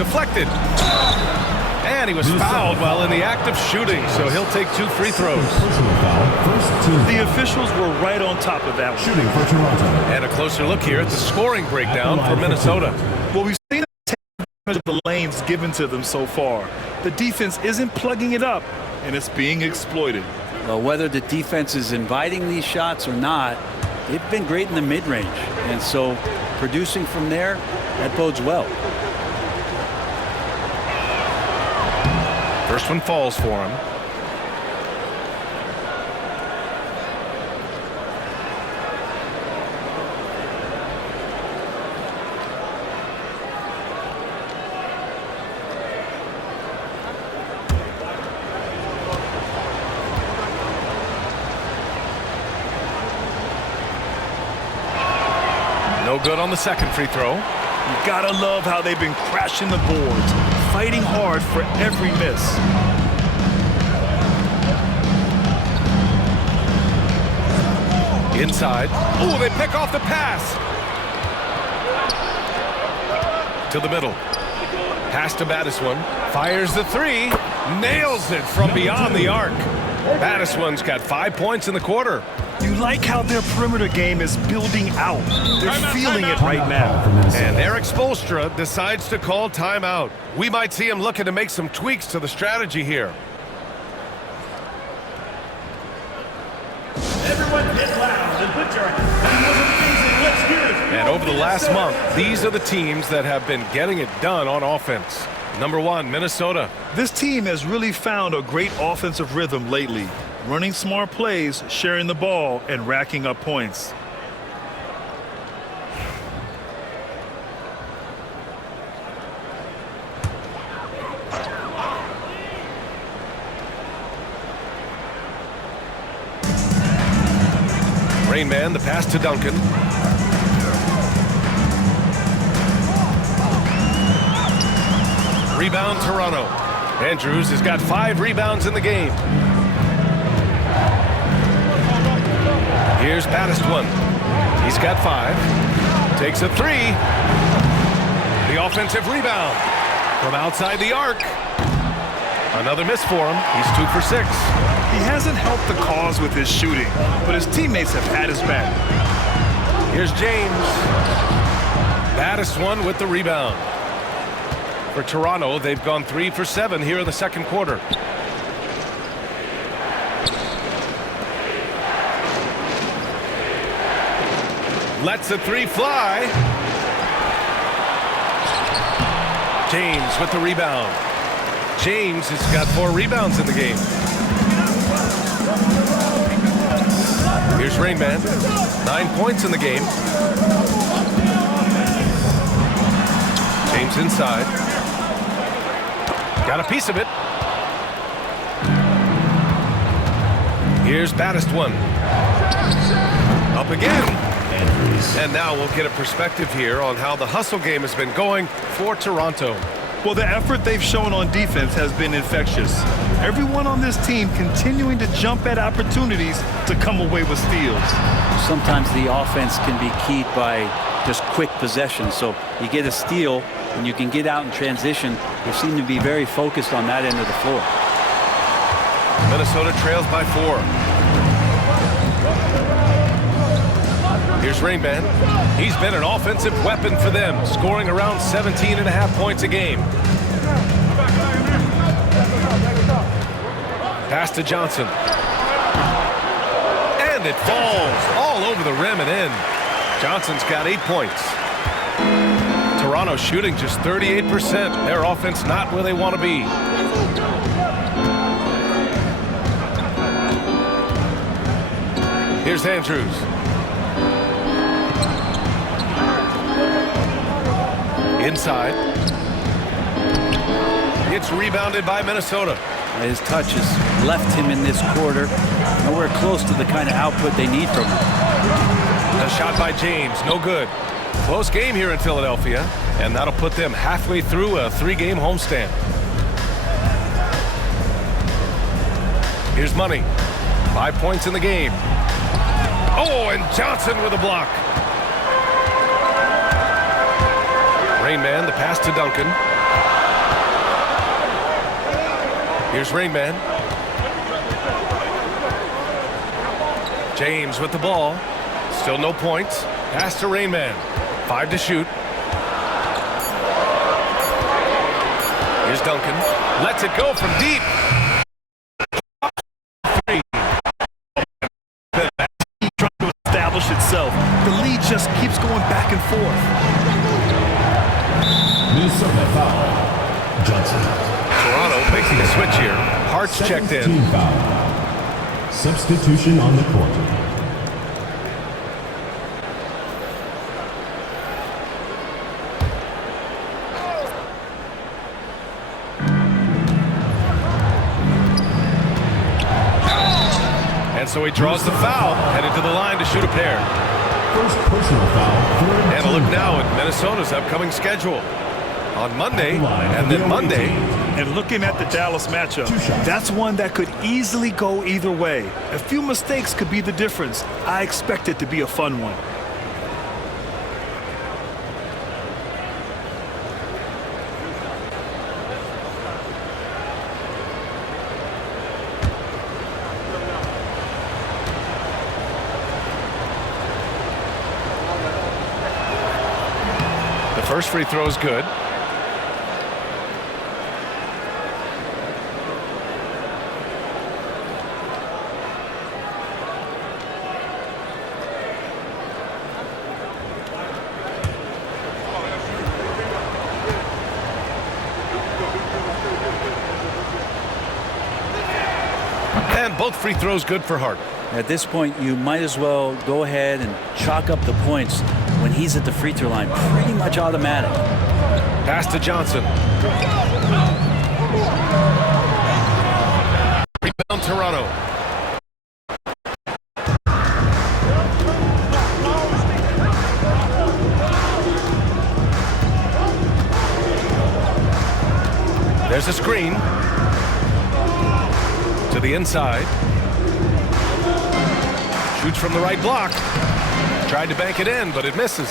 Deflected. And he was fouled while in the act of shooting, so he'll take 2 free throws. The officials were right on top of that one. Shooting for Toronto. And a closer look here at the scoring breakdown for Minnesota. Well, we've seen the lanes given to them so far. The defense isn't plugging it up, and it's being exploited. Well, whether the defense is inviting these shots or not, they've been great in the mid-range. And so producing from there, that bodes well. First one falls for him. No good on the second free throw. You gotta love how they've been crashing the boards, fighting hard for every miss. Inside. Oh, they pick off the pass. To the middle. Pass to Battiswan. Fires the 3. Nails it from beyond the arc. Battiswan's got 5 points in the quarter. You like how their perimeter game is building out. They're feeling it right now. And Eric Spoelstra decides to call timeout. We might see him looking to make some tweaks to the strategy here. Everyone get loud and put your hands. Let's hear it. And over the last month, these are the teams that have been getting it done on offense. Number 1, Minnesota. This team has really found a great offensive rhythm lately. Running smart plays, sharing the ball, and racking up points. Rain Man, the pass to Duncan. Rebound, Toronto. Andrews has got 5 rebounds in the game. Here's Battiswan. He's got 5. Takes a 3. The offensive rebound from outside the arc. Another miss for him. He's 2 for 6. He hasn't helped the cause with his shooting, but his teammates have had his back. Here's James. Battiswan with the rebound. For Toronto, they've gone 3 for 7 here in the second quarter. Lets the 3 fly. James with the rebound. James has got 4 rebounds in the game. Here's Rain Man. 9 points in the game. James inside. Got a piece of it. Here's Battiswan. Up again. And now we'll get a perspective here on how the hustle game has been going for Toronto. Well, the effort they've shown on defense has been infectious. Everyone on this team continuing to jump at opportunities to come away with steals. Sometimes the offense can be keyed by just quick possession. So you get a steal and you can get out in transition. They seem to be very focused on that end of the floor. Minnesota trails by 4. Here's Rain Man. He's been an offensive weapon for them, scoring around 17.5 points a game. Pass to Johnson. And it falls all over the rim and in. Johnson's got 8 points. Toronto shooting just 38%. Their offense not where they want to be. Here's Andrews. Inside. It's rebounded by Minnesota. His touch has left him in this quarter. Nowhere close to the kind of output they need from him. A shot by James, no good. Close game here in Philadelphia, and that'll put them halfway through a 3-game homestand. Here's Money. 5 points in the game. Oh, and Johnson with a block. Rain Man, the pass to Duncan. Here's Rain Man. James with the ball. Still no points. Pass to Rain Man. 5 to shoot. Here's Duncan. Lets it go from deep. Trying to establish itself. The lead just keeps going back and forth. Minnesota foul. Johnson. Toronto making a switch here. Hart's checked in. Team foul. Substitution on the court. And so he draws the foul, headed to the line to shoot a pair. First personal foul. And a look now at Minnesota's upcoming schedule. On Monday, and then Monday. And looking at the Dallas matchup, that's one that could easily go either way. A few mistakes could be the difference. I expect it to be a fun one. The first free throw is good. And both free throws good for Hart. At this point, you might as well go ahead and chalk up the points when he's at the free throw line. Pretty much automatic. Pass to Johnson. Rebound Toronto. There's a screen. To the inside. Shoots from the right block. Tried to bank it in, but it misses.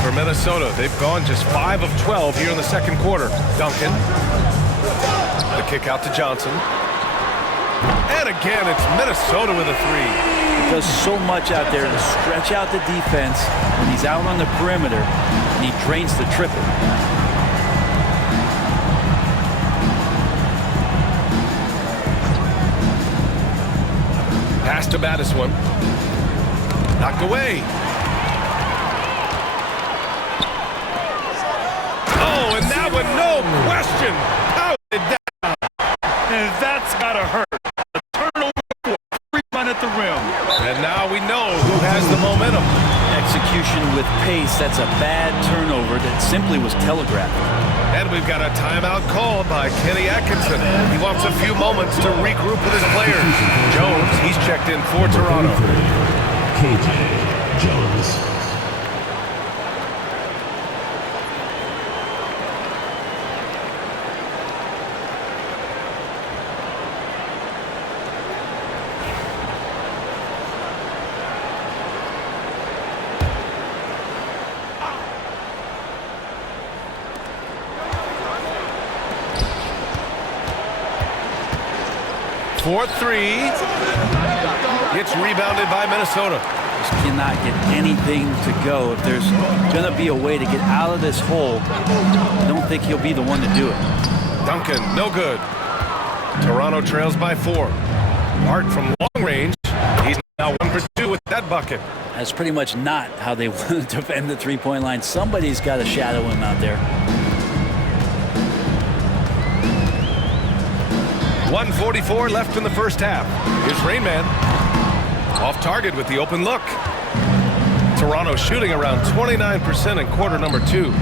For Minnesota, they've gone just 5 of 12 here in the second quarter. Duncan. The kick out to Johnson. And again, it's Minnesota with a three. He does so much out there to stretch out the defense when he's out on the perimeter, and he drains the triple. Pass to Battis one. Knocked away. Oh, and that one, no question. Pounded down. And that's gotta hurt. A turnover, free run at the rim. And now we know who has the momentum. Execution with pace, that's a bad turnover that simply was telegraphed. And we've got a timeout called by Kenny Atkinson. He wants a few moments to regroup with his players. Jones, he's checked in for Toronto. KJ Jones. Fourth three. It's rebounded by Minnesota. Just cannot get anything to go. If there's going to be a way to get out of this hole, I don't think he'll be the one to do it. Duncan, no good. Toronto trails by 4. Hart from long range. He's now 1 for 2 with that bucket. That's pretty much not how they want to defend the three-point line. Somebody's got to shadow him out there. 1:44 left in the first half. Here's Rain Man. Off target with the open look. Toronto shooting around 29% in quarter number 2.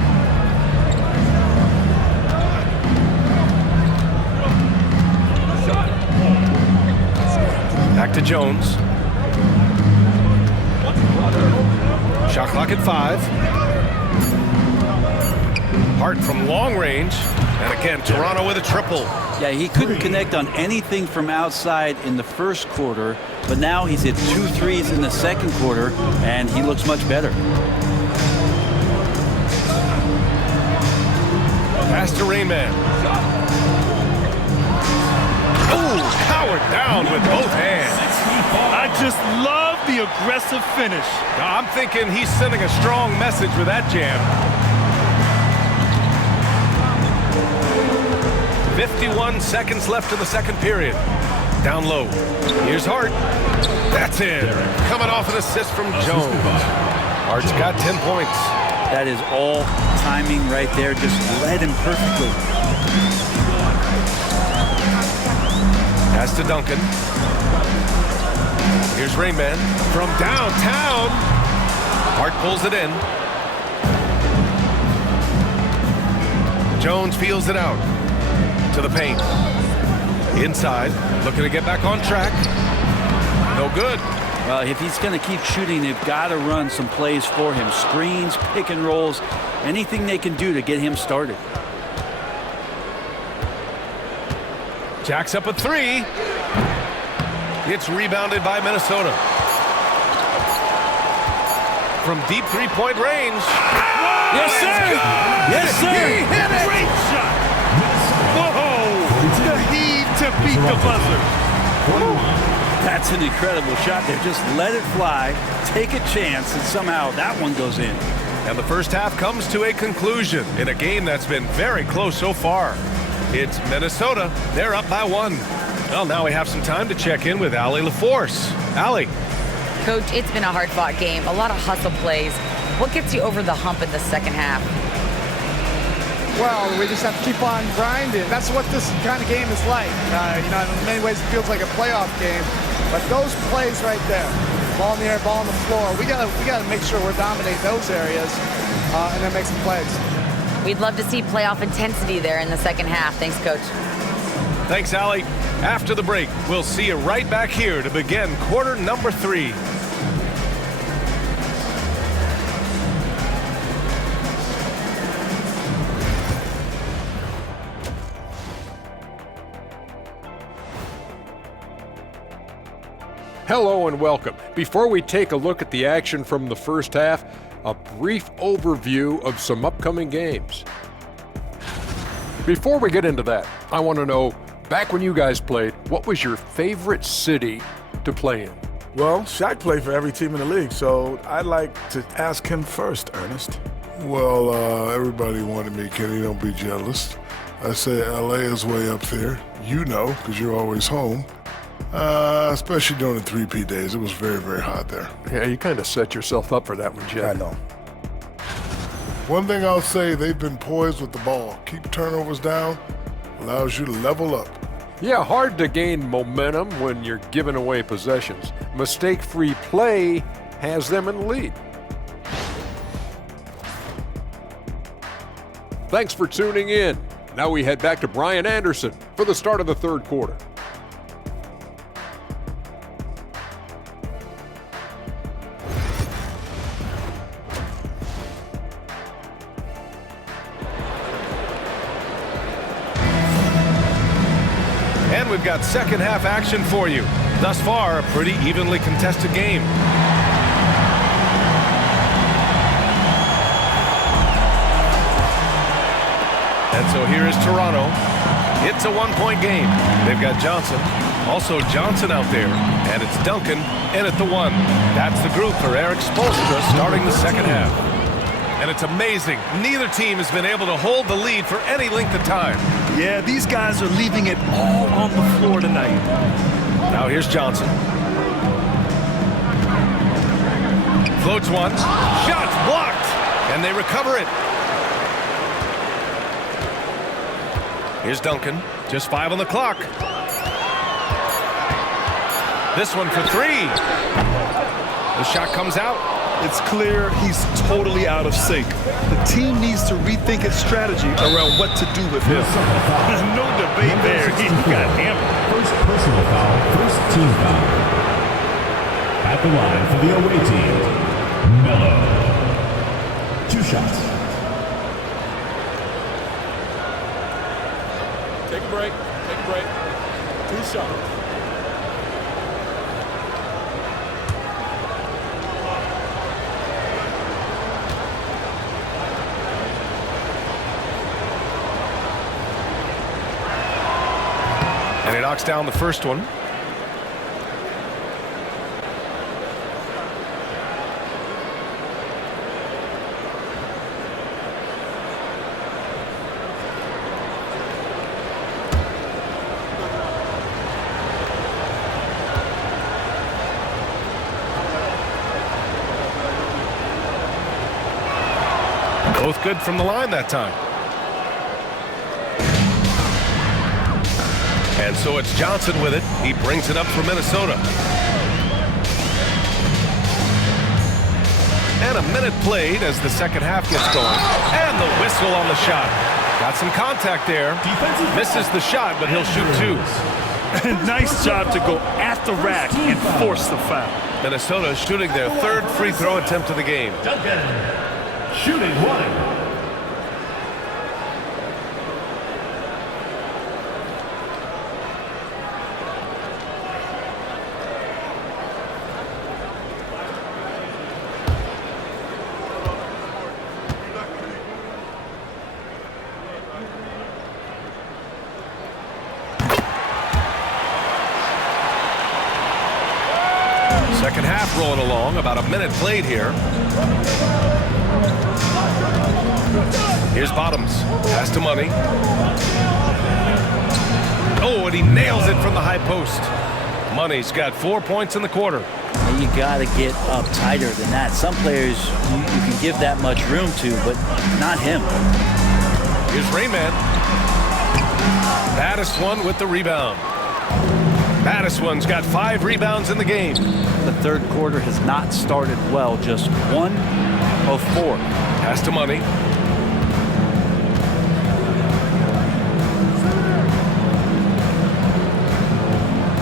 Back to Jones. Shot clock at 5. Hart from long range. And again, Toronto with a triple. Yeah, he couldn't connect on anything from outside in the first quarter, but now he's hit 2 threes in the second quarter, and he looks much better. Pass to Rain Man. Oh, powered down with both hands. I just love the aggressive finish. I'm thinking he's sending a strong message with that jam. 51 seconds left in the second period. Down low. Here's Hart. That's in. Coming off an assist from Jones. Hart's got 10 points. That is all timing right there. Just led him perfectly. Pass to Duncan. Here's Rain Man from downtown. Hart pulls it in. Jones peels it out to the paint. Inside, looking to get back on track. No good. Well, if he's going to keep shooting, they've got to run some plays for him. Screens, pick and rolls, anything they can do to get him started. Jacks up a three. It's rebounded by Minnesota. From deep three-point range. Yes, sir! Yes, sir! He hit it! Great shot! Whoa! The heave to beat the buzzer. That's an incredible shot there. Just let it fly, take a chance, and somehow that one goes in. And the first half comes to a conclusion in a game that's been very close so far. It's Minnesota. They're up by 1. Well, now we have some time to check in with Allie LaForce. Allie. Coach, it's been a hard-fought game. A lot of hustle plays. What gets you over the hump in the second half? Well, we just have to keep on grinding. That's what this kind of game is like. In many ways, it feels like a playoff game. But those plays right there, ball in the air, ball on the floor, we gotta make sure we're dominating those areas and then make some plays. We'd love to see playoff intensity there in the second half. Thanks, Coach. Thanks, Allie. After the break, we'll see you right back here to begin quarter number 3. Hello and welcome. Before we take a look at the action from the first half, a brief overview of some upcoming games. Before we get into that, I want to know, back when you guys played, what was your favorite city to play in? Well, Shaq played for every team in the league, so I'd like to ask him first, Ernest. Well, everybody wanted me, Kenny, don't be jealous. I say LA is way up there. You know, because you're always home. Especially during the 3P days. It was very, very hot there. Yeah, you kind of set yourself up for that one, Jeff. I know. One thing I'll say, they've been poised with the ball. Keep turnovers down, allows you to level up. Yeah, hard to gain momentum when you're giving away possessions. Mistake-free play has them in the lead. Thanks for tuning in. Now we head back to Brian Anderson for the start of the third quarter. And we've got second half action for you. Thus far, a pretty evenly contested game. And so here is Toronto. It's a one-point game. They've got Johnson. Also Johnson out there. And it's Duncan in at the 1. That's the group for Eric Spoelstra starting the second half. And it's amazing. Neither team has been able to hold the lead for any length of time. Yeah, these guys are leaving it all on the floor tonight. Now here's Johnson. Floats one. Shots blocked. And they recover it. Here's Duncan. Just 5 on the clock. This one for 3. The shot comes out. It's clear he's totally out of sync. The team needs to rethink its strategy around what to do with him. There's no debate there. He got hammered. First personal foul, first team foul. At the line for the away team, Melo. 2 shots. Take a break. Take a break. 2 shots. He knocks down the first one. Both good from the line that time. And so it's Johnson with it. He brings it up for Minnesota. And a minute played as the second half gets going. And the whistle on the shot. Got some contact there. Misses the shot, but he'll shoot two. Nice job to go at the rack and force the foul. Minnesota shooting their third free throw attempt of the game. Shooting one. Second half rolling along, about a minute played here. Here's Bottoms, pass to Money. Oh, and he nails it from the high post. Money's got 4 points in the quarter. And you got to get up tighter than that. Some players you can give that much room to, but not him. Here's Rayman. Battiswan with the rebound. Battiswan's got 5 rebounds in the game. The third quarter has not started well, just 1 of 4. Pass to Money.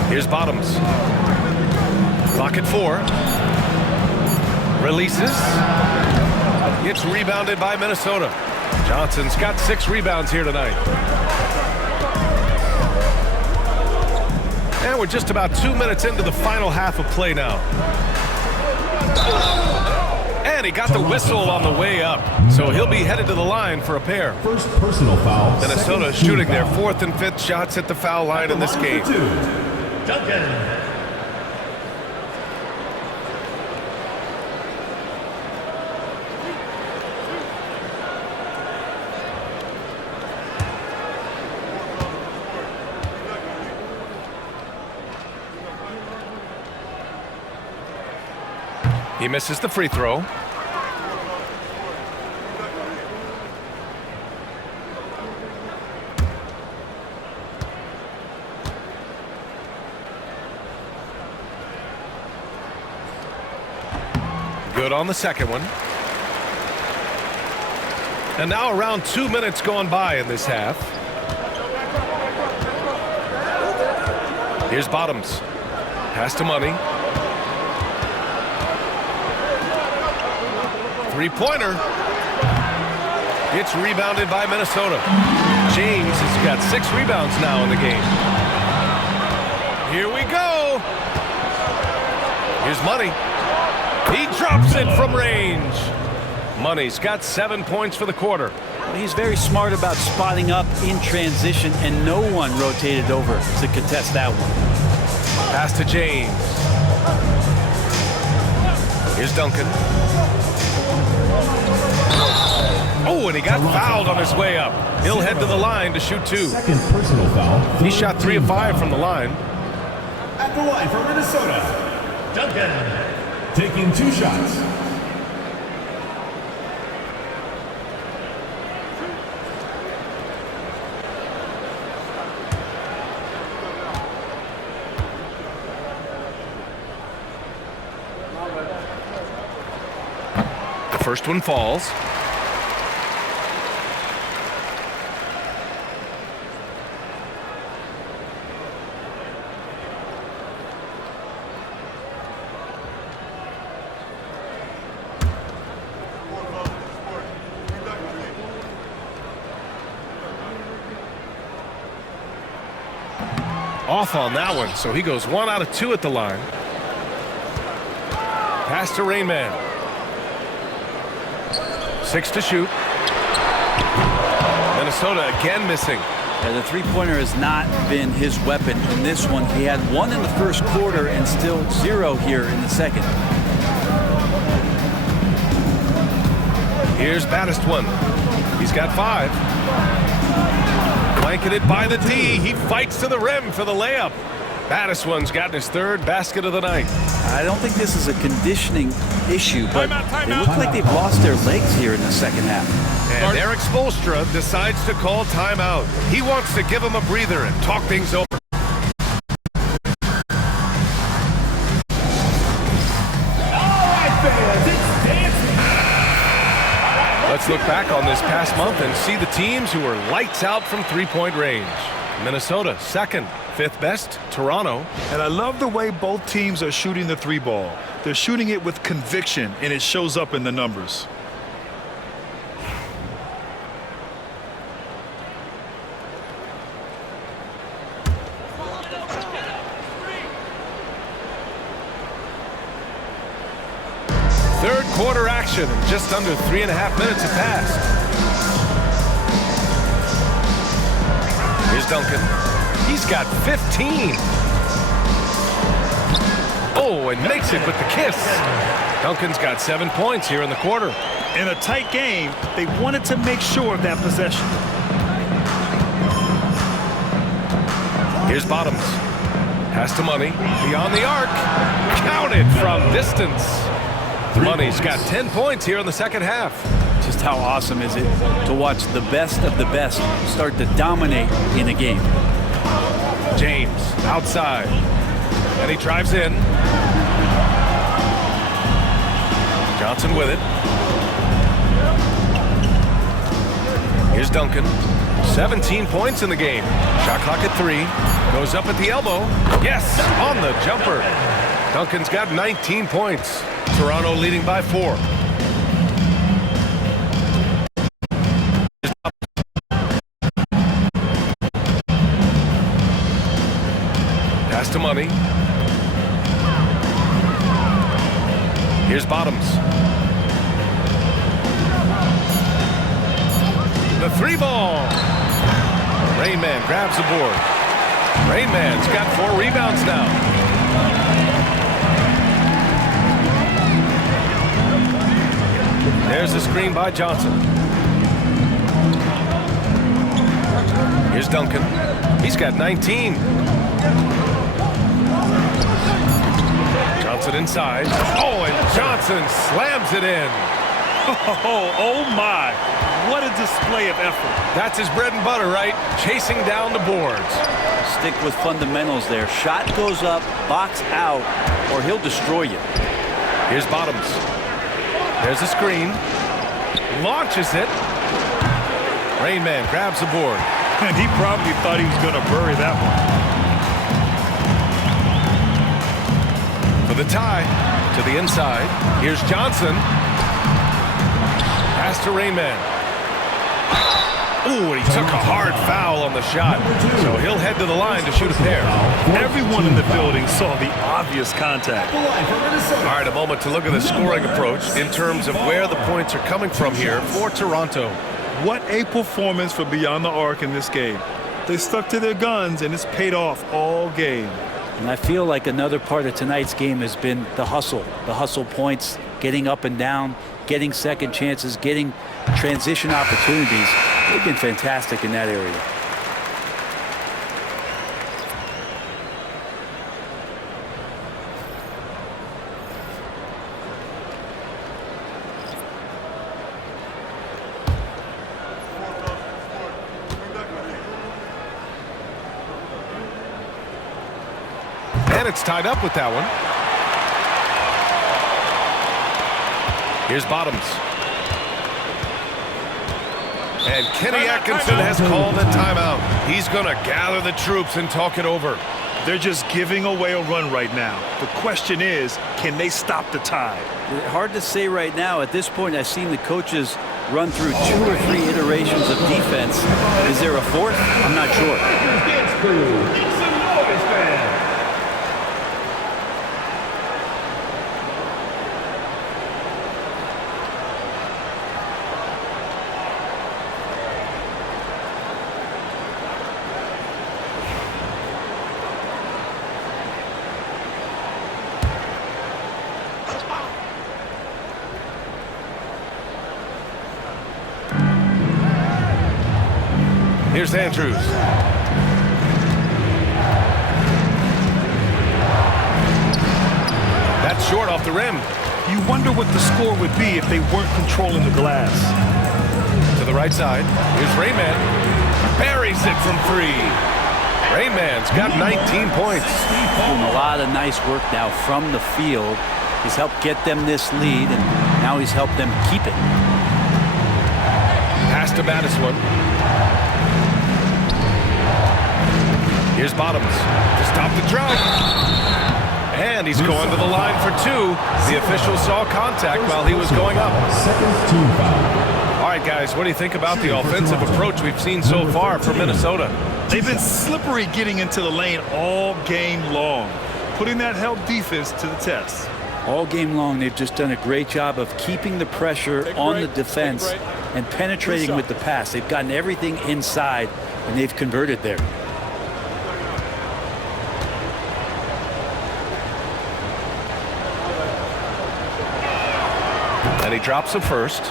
Here's Bottoms. Clock at 4. Releases. It's rebounded by Minnesota. Johnson's got 6 rebounds here tonight. And we're just about 2 minutes into the final half of play now. And he got the whistle on the way up. So he'll be headed to the line for a pair. First personal foul. Minnesota shooting their 4th and 5th shots at the foul line in this game. Duncan. He misses the free throw. Good on the second one. And now around 2 minutes gone by in this half. Here's Bottoms. Pass to Money. Three-pointer. It's rebounded by Minnesota. James has got 6 rebounds now in the game. Here we go. Here's Money. He drops it from range. Money's got 7 points for the quarter. He's very smart about spotting up in transition, and no one rotated over to contest that one. Pass to James. Here's Duncan. Oh, and he got fouled on his way up. He'll head to the line to shoot 2. Second personal foul. He shot 3 of 5 from the line. At the line for Minnesota. Duncan. Taking 2 shots. The first one falls. Off on that one, so he goes 1 out of 2 at the line. Pass to Rainman. 6 to shoot. Minnesota again missing. Yeah, the three-pointer has not been his weapon in this one. He had one in the first quarter and still 0 here in the second. Here's Battistone. He's got 5. Blanketed by the D. He fights to the rim for the layup. Battistone's gotten his 3rd basket of the night. I don't think this is a conditioning issue, but they look like they've lost their legs here in the second half. And Eric Spoelstra decides to call timeout. He wants to give him a breather and talk things over. Let's look back on this past month and see the teams who were lights out from three-point range. Minnesota, 2nd. 5th best, Toronto. And I love the way both teams are shooting the 3 ball. They're shooting it with conviction, and it shows up in the numbers. Third quarter action, just under 3.5 minutes have passed. Here's Duncan. He's got 15. Oh, and makes it with the kiss. Duncan's got 7 points here in the quarter. In a tight game, they wanted to make sure of that possession. Here's Bottoms. Pass to Money. Beyond the arc. Counted from distance. Money's got 10 points here in the second half. Just how awesome is it to watch the best of the best start to dominate in a game. James outside. And he drives in. Johnson with it. Here's Duncan. 17 points in the game. Shot clock at 3. Goes up at the elbow. Yes, on the jumper. Duncan's got 19 points. Toronto leading by 4. Pass to Money. Here's Bottoms. The 3 ball. Rain Man grabs the board. Rain Man's got 4 rebounds now. There's the screen by Johnson. Here's Duncan. He's got 19. Johnson inside. Oh, and Johnson slams it in. Oh my. What a display of effort. That's his bread and butter, right? Chasing down the boards. Stick with fundamentals there. Shot goes up, box out, or he'll destroy you. Here's Bottoms. There's a screen. Launches it. Rain Man grabs the board. And he probably thought he was going to bury that one. For the tie to the inside. Here's Johnson. Pass to Rain Man. Ooh, and he took a hard foul on the shot. So he'll head to the line to shoot a pair. Everyone in the building saw the obvious contact. All right, a moment to look at the scoring approach in terms of where the points are coming from here for Toronto. What a performance for Beyond the Arc in this game. They stuck to their guns, and it's paid off all game. And I feel like another part of tonight's game has been the hustle points, getting up and down, getting second chances, getting transition opportunities. They've been fantastic in that area. And it's tied up with that one. Here's Bottoms. And Kenny Atkinson has called a timeout. He's going to gather the troops and talk it over. They're just giving away a run right now. The question is, can they stop the tide? Hard to say right now. At this point, I've seen the coaches run through 2 or 3 iterations of defense. Is there a 4th? I'm not sure. Here's Andrews. That's short off the rim. You wonder what the score would be if they weren't controlling the glass. To the right side. Here's Rayman. Buries it from 3. Rayman's got 19 points. Doing a lot of nice work now from the field. He's helped get them this lead, and now he's helped them keep it. Pass to Battiswan. Here's Bottoms to stop the drought. And he's going to the line for 2. The official saw contact while he was going up. Second team foul. All right, guys, what do you think about the offensive approach we've seen so far from Minnesota? They've been slippery getting into the lane all game long, putting that help defense to the test. All game long, they've just done a great job of keeping the pressure on the defense and penetrating with the pass. They've gotten everything inside, and they've converted there. And he drops the first.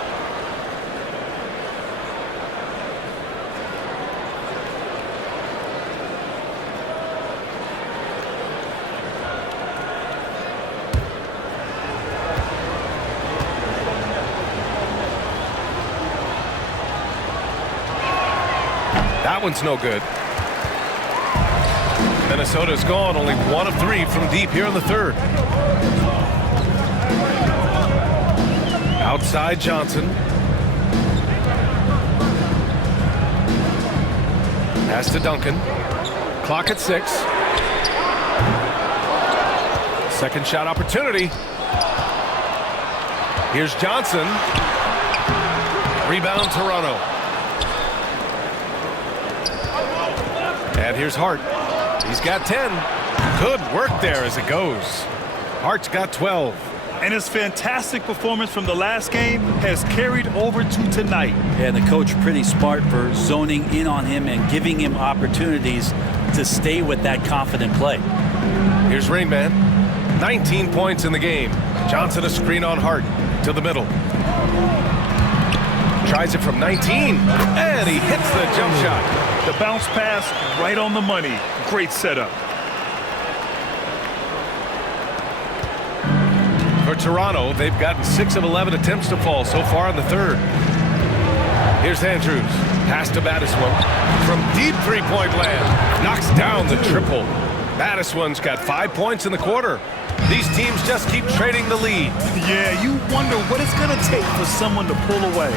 That one's no good. Minnesota's gone only 1 of 3 from deep here in the third. Outside Johnson. Pass to Duncan. Clock at 6. Second shot opportunity. Here's Johnson. Rebound Toronto. And here's Hart. He's got 10. Good work there as it goes. Hart's got 12. And his fantastic performance from the last game has carried over to tonight. Yeah, the coach pretty smart for zoning in on him and giving him opportunities to stay with that confident play. Here's Rainman. 19 points in the game. Johnson a screen on Hart to the middle. Tries it from 19, and he hits the jump shot. The bounce pass right on the money. Great setup. For Toronto, they've gotten 6 of 11 attempts to fall so far in the third. Here's Andrews. Pass to Battiswan. From deep three-point land. Knocks down the triple. Battiswan's got 5 points in the quarter. These teams just keep trading the lead. Yeah, you wonder what it's going to take for someone to pull away.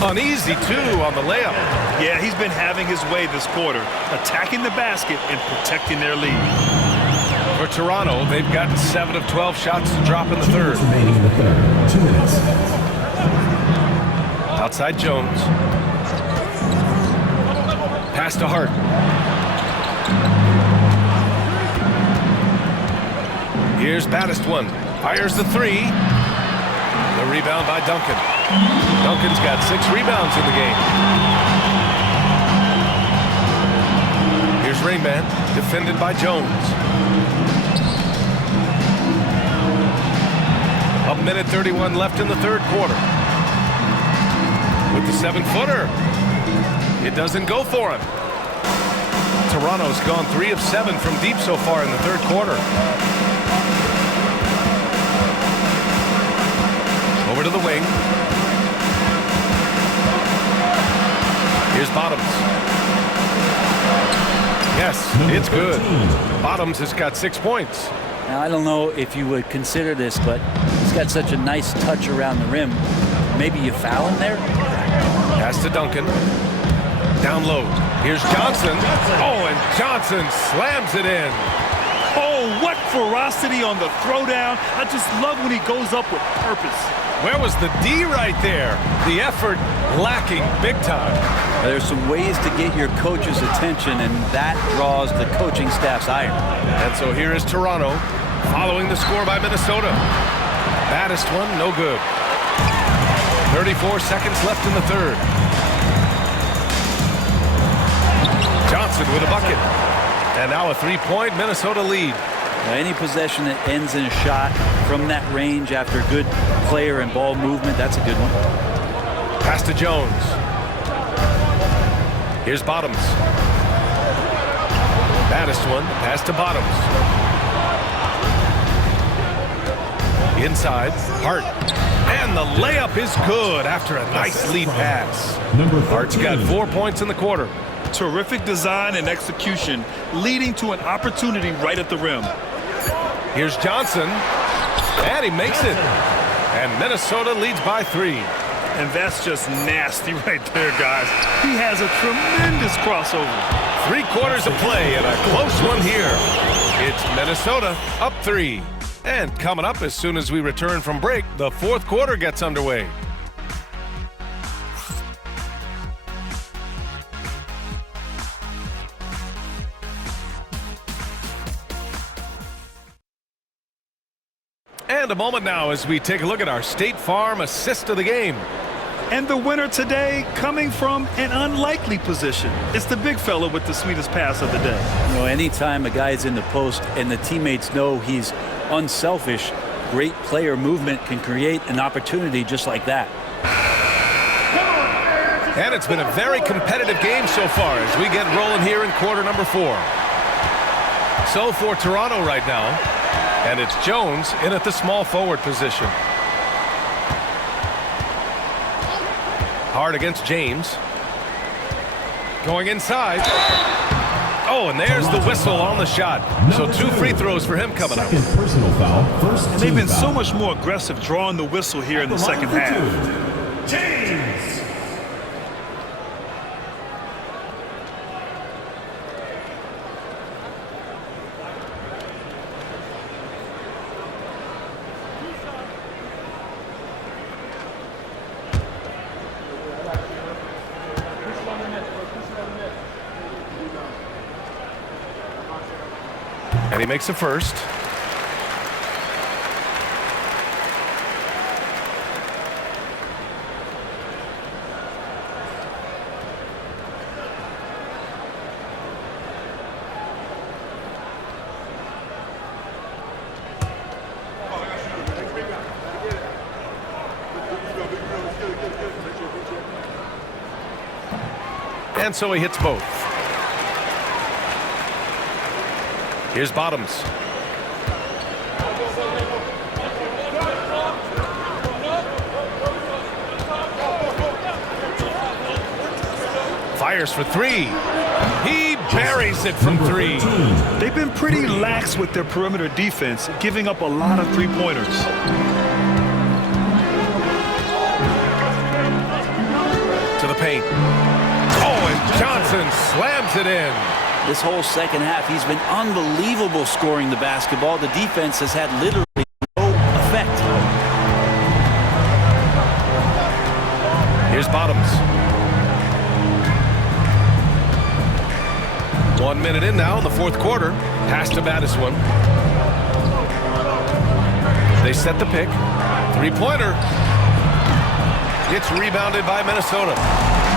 Uneasy, too, on the layup. Yeah, he's been having his way this quarter, attacking the basket and protecting their lead. For Toronto, they've gotten 7 of 12 shots to drop in the third. Remaining in the third. 2 minutes. Outside Jones. Pass to Hart. Here's Battiswan. Fires the 3. The rebound by Duncan. Duncan's got 6 rebounds in the game. Here's Rainman, defended by Jones. A minute 31 left in the third quarter. With the 7-footer, it doesn't go for him. Toronto's gone 3 of 7 from deep so far in the third quarter. Over to the wing. Here's Bottoms. Yes, it's good. Bottoms has got 6 points. Now, I don't know if you would consider this, but he's got such a nice touch around the rim. Maybe you foul him there? Pass to Duncan. Down low. Here's Johnson. Oh, and Johnson slams it in. Oh, what ferocity on the throwdown. I just love when he goes up with purpose. Where was the D right there? The effort lacking big time. There's some ways to get your coach's attention, and that draws the coaching staff's ire. And so here is Toronto following the score by Minnesota. Baddest one, no good. 34 seconds left in the third. Johnson with a bucket. And now a 3-point Minnesota lead. Now, any possession that ends in a shot from that range after good player and ball movement, that's a good one. Pass to Jones. Here's Bottoms. Baddest one. Pass to Bottoms. Inside. Hart. And the layup is good after a nice lead pass. Hart's got 4 points in the quarter. Terrific design and execution, leading to an opportunity right at the rim. Here's Johnson. And he makes it. And Minnesota leads by 3. And that's just nasty right there, guys. He has a tremendous crossover. 3 quarters of play and a close one here. It's Minnesota up 3. And coming up as soon as we return from break, the 4th quarter gets underway. And a moment now as we take a look at our State Farm assist of the game. And the winner today coming from an unlikely position. It's the big fella with the sweetest pass of the day. You know, anytime a guy's in the post and the teammates know he's unselfish, great player movement can create an opportunity just like that. And it's been a very competitive game so far as we get rolling here in quarter number 4. So for Toronto right now, and it's Jones in at the small forward position. Hard against James. Going inside. Oh, and there's the whistle on the shot. So 2 free throws for him coming up. Second personal foul, first And they've been team so foul. much more aggressive drawing the whistle here in the second half. James. And he makes the first. And so he hits both. Here's Bottoms. Fires for 3. He buries it from 3. They've been pretty lax with their perimeter defense, giving up a lot of three-pointers. To the paint. Oh, and Johnson slams it in. This whole second half, he's been unbelievable scoring the basketball. The defense has had literally no effect. Here's Bottoms. 1 minute in now in the 4th quarter. Pass to Baddest one. They set the pick. 3-pointer. It's rebounded by Minnesota.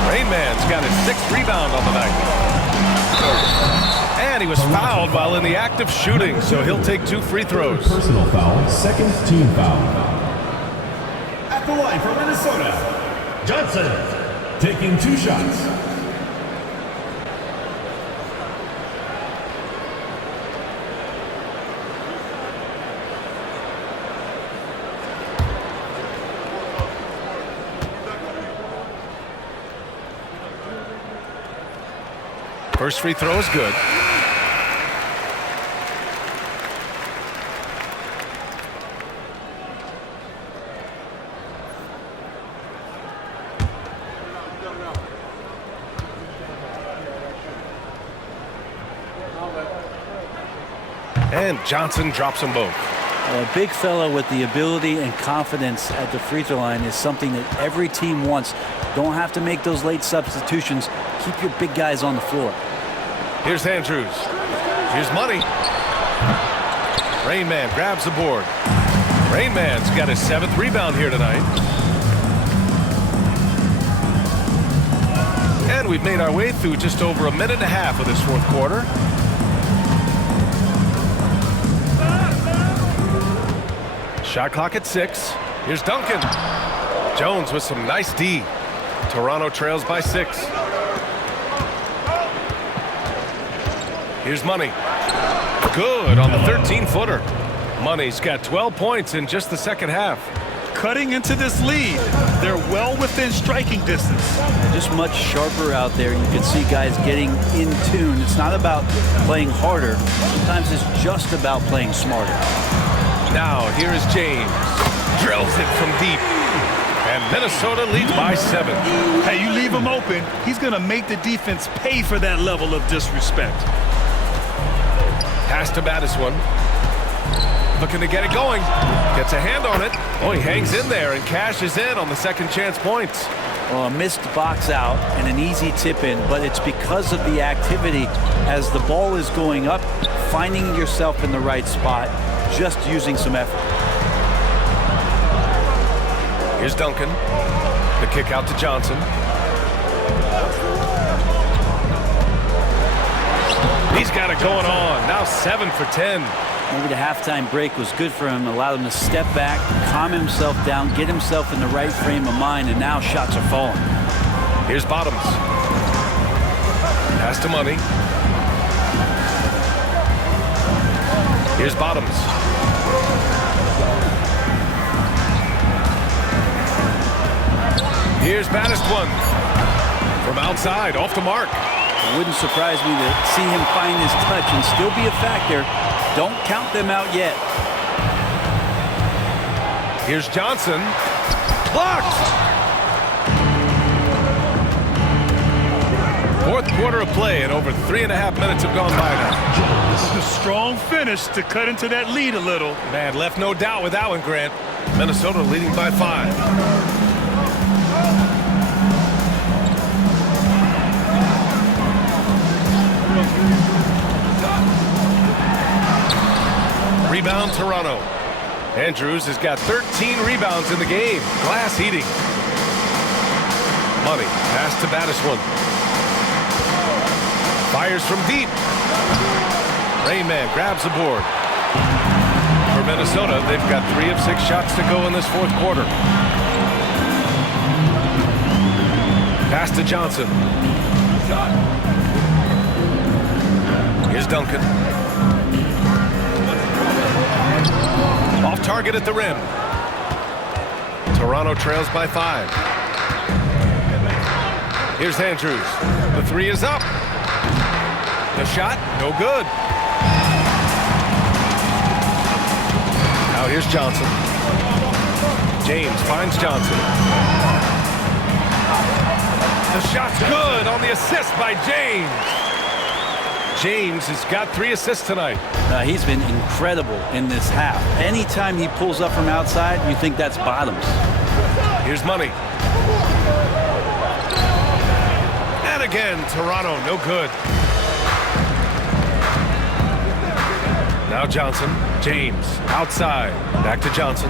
Rain Man's got his 6th rebound on the night. And he was fouled while in the act of shooting, so he'll take 2 free throws. Personal foul, second team foul. At the line for Minnesota, Johnson taking 2 shots. First free throw is good. And Johnson drops them both. A big fella with the ability and confidence at the free throw line is something that every team wants. Don't have to make those late substitutions. Keep your big guys on the floor. Here's Andrews. Here's Money. Rain Man grabs the board. Rain Man's got his 7th rebound here tonight. And we've made our way through just over a minute and a half of this 4th quarter. Shot clock at 6. Here's Duncan. Jones with some nice D. Toronto trails by 6. Here's Money. Good on the 13-footer. Money's got 12 points in just the second half. Cutting into this lead. They're well within striking distance. Just much sharper out there. You can see guys getting in tune. It's not about playing harder. Sometimes it's just about playing smarter. Now, here is James. Drills it from deep. And Minnesota leads by 7. Hey, you leave him open, he's going to make the defense pay for that level of disrespect. Pass to Madison. Looking to get it going. Gets a hand on it. Oh, he hangs in there and cashes in on the second chance points. Well, a missed box out and an easy tip in, but it's because of the activity as the ball is going up, finding yourself in the right spot, just using some effort. Here's Duncan. The kick out to Johnson. He's got it going on. Now 7 for 10. Maybe the halftime break was good for him. Allowed him to step back, calm himself down, get himself in the right frame of mind, and now shots are falling. Here's Bottoms. Pass to Money. Here's Bottoms. Here's Madison. From outside, off the mark. It wouldn't surprise me to see him find his touch and still be a factor. Don't count them out yet. Here's Johnson. Blocked! Fourth quarter of play, and over 3.5 minutes have gone by now. This is a strong finish to cut into that lead a little. Man, left no doubt with that one, Grant. Minnesota leading by 5. Rebound, Toronto. Andrews has got 13 rebounds in the game. Glass heating. Money. Pass to Madison. Fires from deep. Rayman grabs the board. For Minnesota, they've got 3 of 6 shots to go in this fourth quarter. Pass to Johnson. Here's Duncan. Off target at the rim. Toronto trails by 5. Here's Andrews. The 3 is up. The shot, no good. Now here's Johnson. James finds Johnson. The shot's good on the assist by James. James has got 3 assists tonight. He's been incredible in this half. Anytime he pulls up from outside, you think that's Bottoms. Here's Money. And again, Toronto, no good. Now Johnson. James outside. Back to Johnson.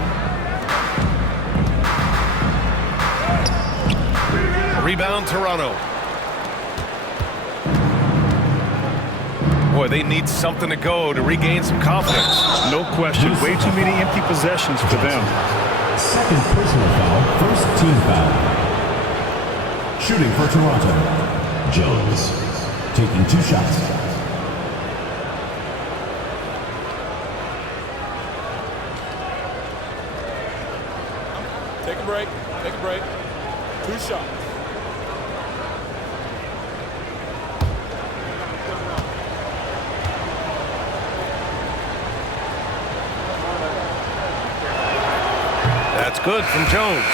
Rebound, Toronto. Boy, they need something to go to regain some confidence. No question. Way too many empty possessions for them. Second personal foul, first team foul. Shooting for Toronto, Jones. Taking 2 shots. Take a break. Take a break. 2 shots. That's good from Jones.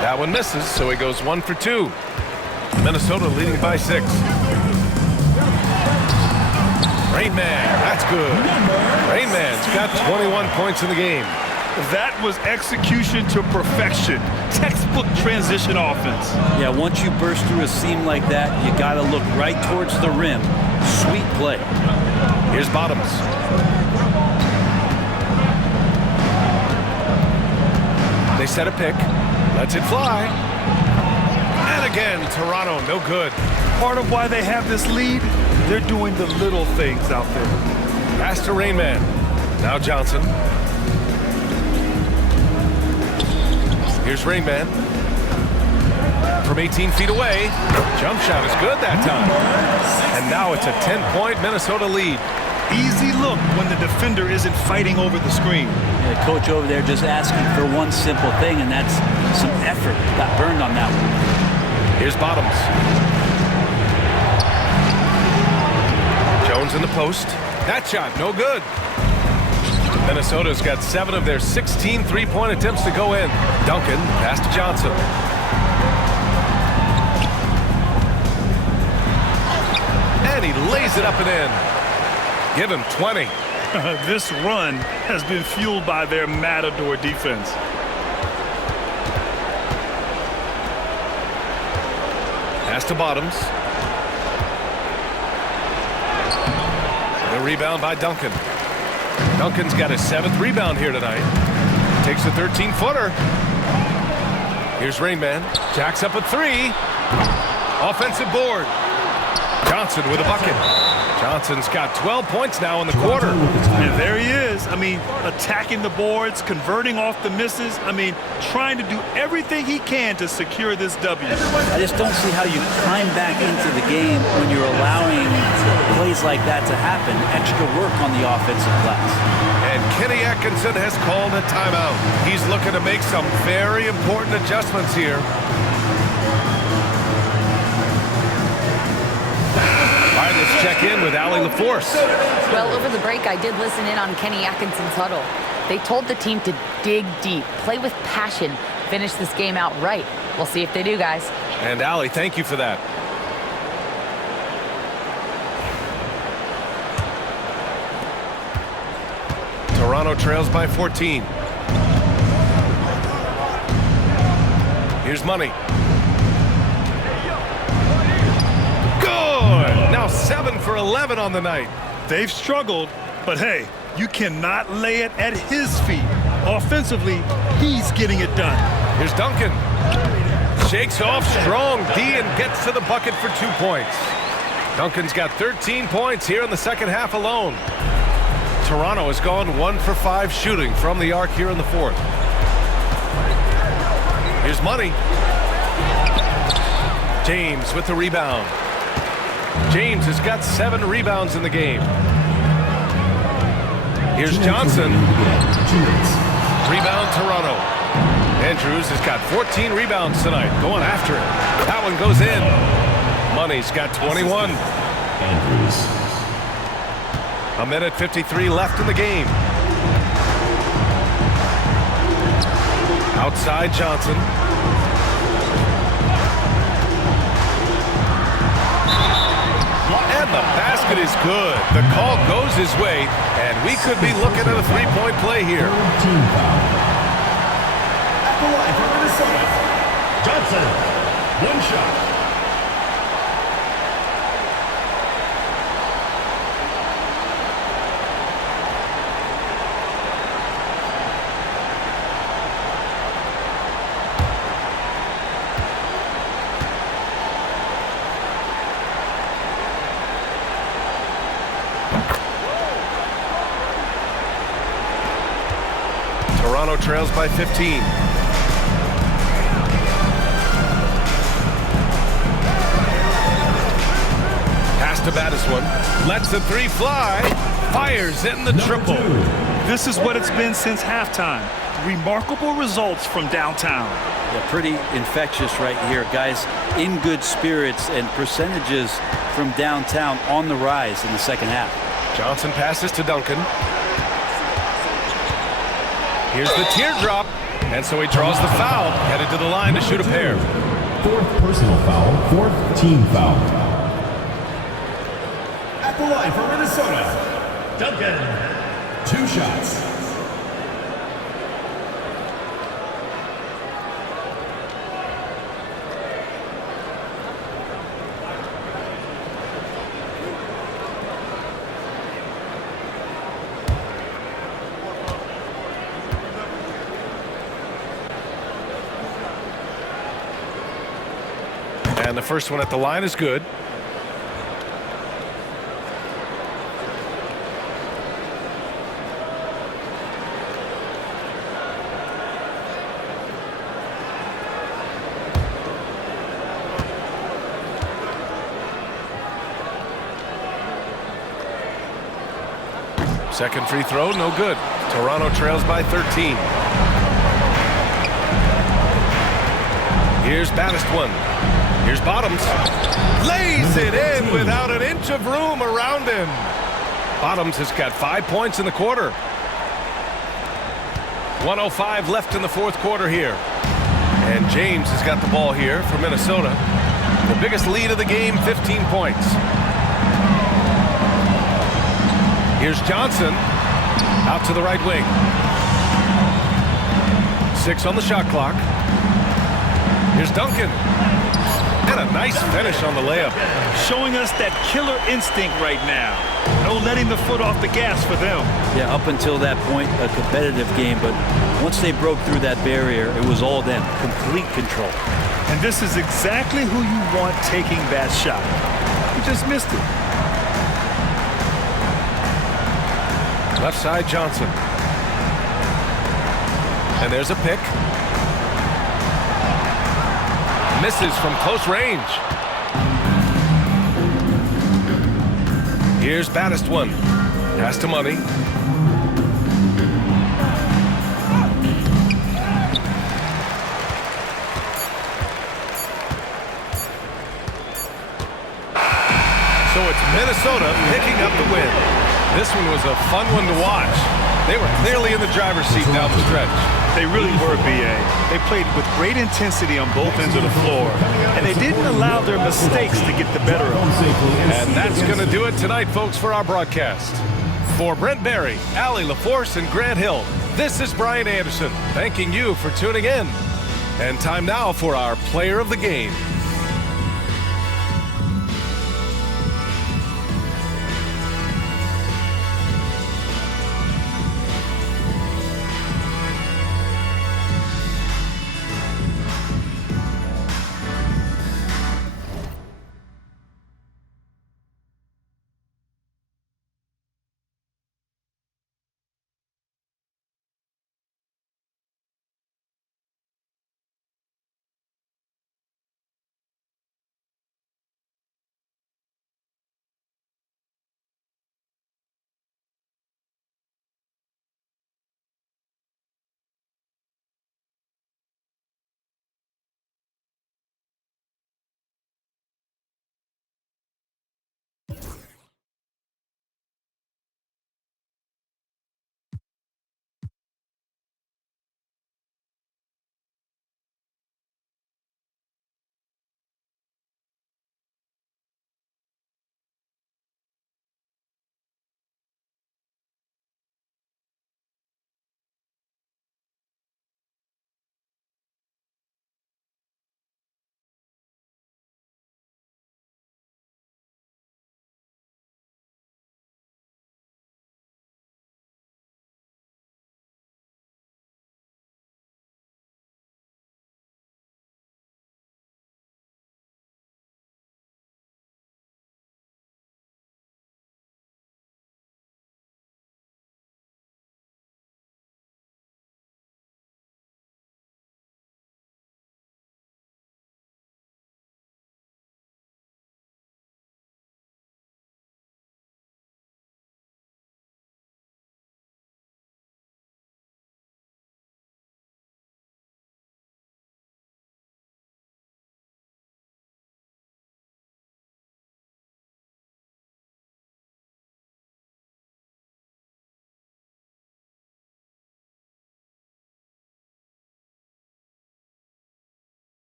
That one misses, so he goes 1 for 2. Minnesota leading by 6. Rainman, that's good. Rainman's got 21 points in the game. That was execution to perfection. Textbook transition offense. Yeah, once you burst through a seam like that, you got to look right towards the rim. Sweet play. Here's Bottoms. set a pick. Lets it fly. And again, Toronto, no good. Part of why they have this lead, they're doing the little things out there. Pass to Rainman. Now Johnson. Here's Rainman. From 18 feet away. Jump shot is good that time. And now it's a 10-point Minnesota lead. Easy look when the defender isn't fighting over the screen. The coach over there just asking for one simple thing, and that's some effort. Got burned on that one. Here's Bottoms. Jones in the post. That shot, no good. Minnesota's got 7 of their 16 three-point attempts to go in. Duncan, pass to Johnson. And he lays it up and in. Give him 20. This run has been fueled by their Matador defense. Pass to Bottoms. The rebound by Duncan. Duncan's got his 7th rebound here tonight. Takes a 13-footer. Here's Rainman. Jacks up a 3. Offensive board. Johnson with a bucket. Johnson's got 12 points now in the quarter. And there he is. I mean, attacking the boards, converting off the misses. I mean, trying to do everything he can to secure this W. I just don't see how you climb back into the game when you're allowing plays like that to happen. Extra work on the offensive glass. And Kenny Atkinson has called a timeout. He's looking to make some very important adjustments here. All right, let's check in with Allie LaForce. Well, over the break, I did listen in on Kenny Atkinson's huddle. They told the team to dig deep, play with passion, finish this game out right. We'll see if they do, guys. And Allie, thank you for that. Toronto trails by 14. Here's Money. Now 7 for 11 on the night. They've struggled, but hey, you cannot lay it at his feet. Offensively, he's getting it done. Here's Duncan. Shakes off strong D and gets to the bucket for 2 points. Duncan's got 13 points here in the second half alone. Toronto has gone 1 for 5 shooting from the arc here in the fourth. Here's Money. James with the rebound. James has got 7 rebounds in the game. Here's Johnson. Rebound Toronto. Andrews has got 14 rebounds tonight. Going after it. That one goes in. Money's got 21. Andrews. A minute 53 left in the game. Outside Johnson. And the basket is good. The call goes his way, and we could be looking at a 3-point play here. Team foul. At the line for Minnesota, Johnson, 1 shot. Toronto trails by 15. Pass to Battiswan. Lets the 3 fly. Fires in the triple. This is what it's been since halftime. Remarkable results from downtown. Yeah, pretty infectious right here. Guys in good spirits and percentages from downtown on the rise in the second half. Johnson passes to Duncan. Here's the teardrop. And so he draws the foul. Headed to the line to shoot a pair. 4th personal foul, 4th team foul. At the line for Minnesota, Duncan, 2 shots. And the first one at the line is good. Second free throw, no good. Toronto trails by 13. Here's Baddest one. Here's Bottoms. Lays it in without an inch of room around him. Bottoms has got 5 points in the quarter. 1:05 left in the fourth quarter here. And James has got the ball here for Minnesota. The biggest lead of the game, 15 points. Here's Johnson out to the right wing. 6 on the shot clock. Here's Duncan. And a nice finish on the layup. Showing us that killer instinct right now. No letting the foot off the gas for them. Yeah, up until that point, a competitive game. But once they broke through that barrier, it was all them. Complete control. And this is exactly who you want taking that shot. He just missed it. Left side, Johnson. And there's a pick. Misses from close range. Here's Baddest one. Pass to Money. So it's Minnesota picking up the win. This one was a fun one to watch. They were clearly in the driver's seat down the stretch. They really were, BA. They played with great intensity on both ends of the floor, and they didn't allow their mistakes to get the better of them. And that's going to do it tonight, folks, for our broadcast. For Brent Barry, Allie LaForce, and Grant Hill, this is Brian Anderson, thanking you for tuning in. And time now for our player of the game.